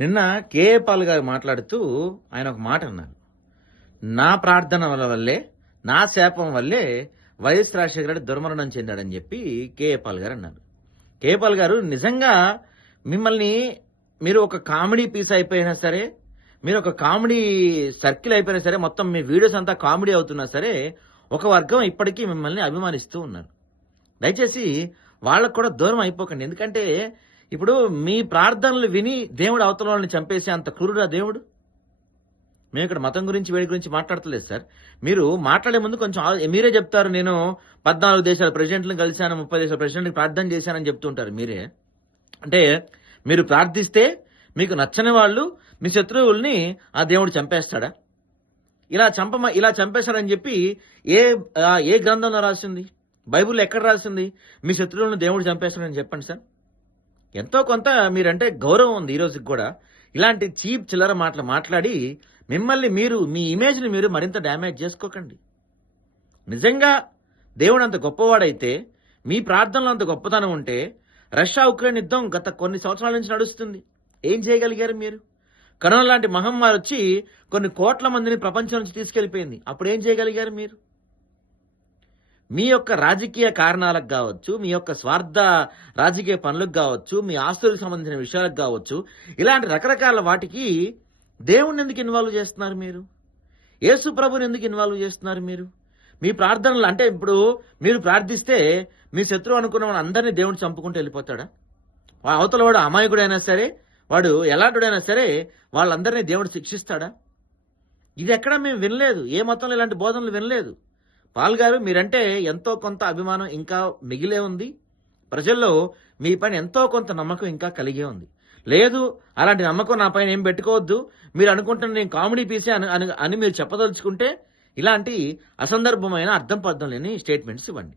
నిన్న KA Paul గారు మాట్లాడుతూ ఆయన ఒక మాట అన్నారు. నా ప్రార్థన వల్లే, నా శాపం వల్లే వైఎస్ రాజశేఖర రెడ్డి దుర్మరణం చెందాడని చెప్పి కేఏ పాల్ గారు అన్నారు. కేఏ పాల్ గారు నిజంగా మిమ్మల్ని మీరు ఒక కామెడీ పీస్ అయిపోయినా సరే, మీరు ఒక కామెడీ సర్కిల్ అయిపోయినా సరే, మొత్తం మీ వీడియోస్ అంతా కామెడీ అవుతున్నా సరే, ఒక వర్గం ఇప్పటికీ మిమ్మల్ని అభిమానిస్తూ ఉన్నారు. దయచేసి వాళ్ళకు కూడా దూరం అయిపోకండి. ఎందుకంటే ఇప్పుడు మీ ప్రార్థనలు విని దేవుడు అవతల వాళ్ళని చంపేసే అంత క్రూరుడా దేవుడు? మేము ఇక్కడ మతం గురించి వేడి గురించి మాట్లాడతలేదు సార్. మీరు మాట్లాడే ముందు కొంచెం మీరే చెప్తారు, నేను 14 దేశాల ప్రెసిడెంట్లను కలిశాను, 30 దేశాల ప్రెసిడెంట్కి ప్రార్థన చేశానని చెప్తుంటారు మీరే. అంటే మీరు ప్రార్థిస్తే మీకు నచ్చని వాళ్ళు, మీ శత్రువుల్ని ఆ దేవుడు చంపేస్తాడా? ఇలా చంపేశాడని చెప్పి ఏ గ్రంథంలో రాసింది? బైబిల్లో ఎక్కడ రాసింది మీ శత్రువులను దేవుడు చంపేస్తాడని? చెప్పండి సార్. ఎంతో కొంత మీరంటే గౌరవం ఉంది ఈ రోజుకి కూడా. ఇలాంటి చీప్ చిల్లర మాటలు మాట్లాడి మిమ్మల్ని మీ ఇమేజ్ని మీరు మరింత డ్యామేజ్ చేసుకోకండి. నిజంగా దేవుడు అంత గొప్పవాడైతే, మీ ప్రార్థనలో అంత గొప్పతనం ఉంటే, రష్యా ఉక్రెయిన్ యుద్ధం గత కొన్ని సంవత్సరాల నుంచి నడుస్తుంది. ఏం చేయగలిగారు మీరు? కరోనా లాంటి మహమ్మారి వచ్చి కొన్ని కోట్ల మందిని ప్రపంచం నుంచి తీసుకెళ్లిపోయింది. అప్పుడు ఏం చేయగలిగారు మీరు? మీ యొక్క రాజకీయ కారణాలకు కావచ్చు, మీ యొక్క స్వార్థ రాజకీయ పనులకు కావచ్చు, మీ ఆస్తులకు సంబంధించిన విషయాలకు కావచ్చు, ఇలాంటి రకరకాల వాటికి దేవుణ్ణి ఎందుకు ఇన్వాల్వ్ చేస్తున్నారు మీరు? యేసు ప్రభుని ఎందుకు ఇన్వాల్వ్ చేస్తున్నారు మీరు? మీ ప్రార్థనలు అంటే ఇప్పుడు మీరు ప్రార్థిస్తే మీ శత్రువు అనుకున్న వాడు అందరినీ దేవుడు చంపుకుంటూ వెళ్ళిపోతాడా? అవతల వాడు అమాయకుడైనా సరే, వాడు ఎలాంటిడైనా సరే, వాళ్ళందరినీ దేవుడు శిక్షిస్తాడా? ఇది ఎక్కడ మేము వినలేదు. ఏ మతంలో ఇలాంటి బోధనలు వినలేదు. పాల్ గారు, మీరంటే ఎంతో కొంత అభిమానం ఇంకా మిగిలే ఉంది. ప్రజల్లో మీ పైన ఎంతో కొంత నమ్మకం ఇంకా కలిగే ఉంది. లేదు, అలాంటి నమ్మకం నా పైన ఏం పెట్టుకోవద్దు, మీరు అనుకుంటున్న నేను కామెడీ పీసే అని మీరు చెప్పదలుచుకుంటే ఇలాంటి అసందర్భమైన అర్థం పర్థం లేని స్టేట్మెంట్స్ ఇవ్వండి.